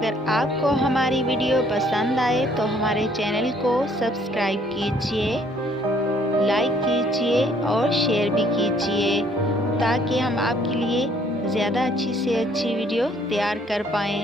अगर आपको हमारी वीडियो पसंद आए तो हमारे चैनल को सब्सक्राइब कीजिए, लाइक कीजिए और शेयर भी कीजिए ताकि हम आपके लिए ज़्यादा अच्छी से अच्छी वीडियो तैयार कर पाएँ।